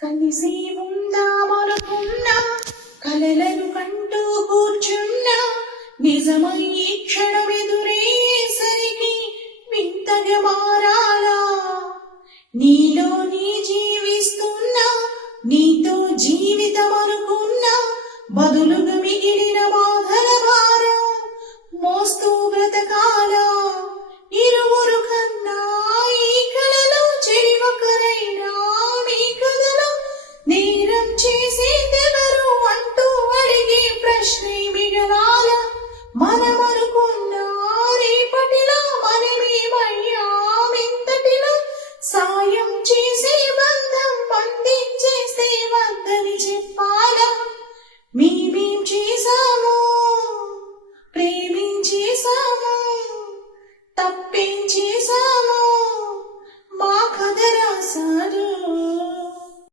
కలిసి ఉందామనుకున్నా కలలను కంటూ కూర్చున్నా నిజమై ఈ క్షణమెదురేసరికి వింతగా మారాలా నీలో నీ జీవిస్తున్నా నీతో జీవితం అనుకున్నా బదులుగా మిగిలిన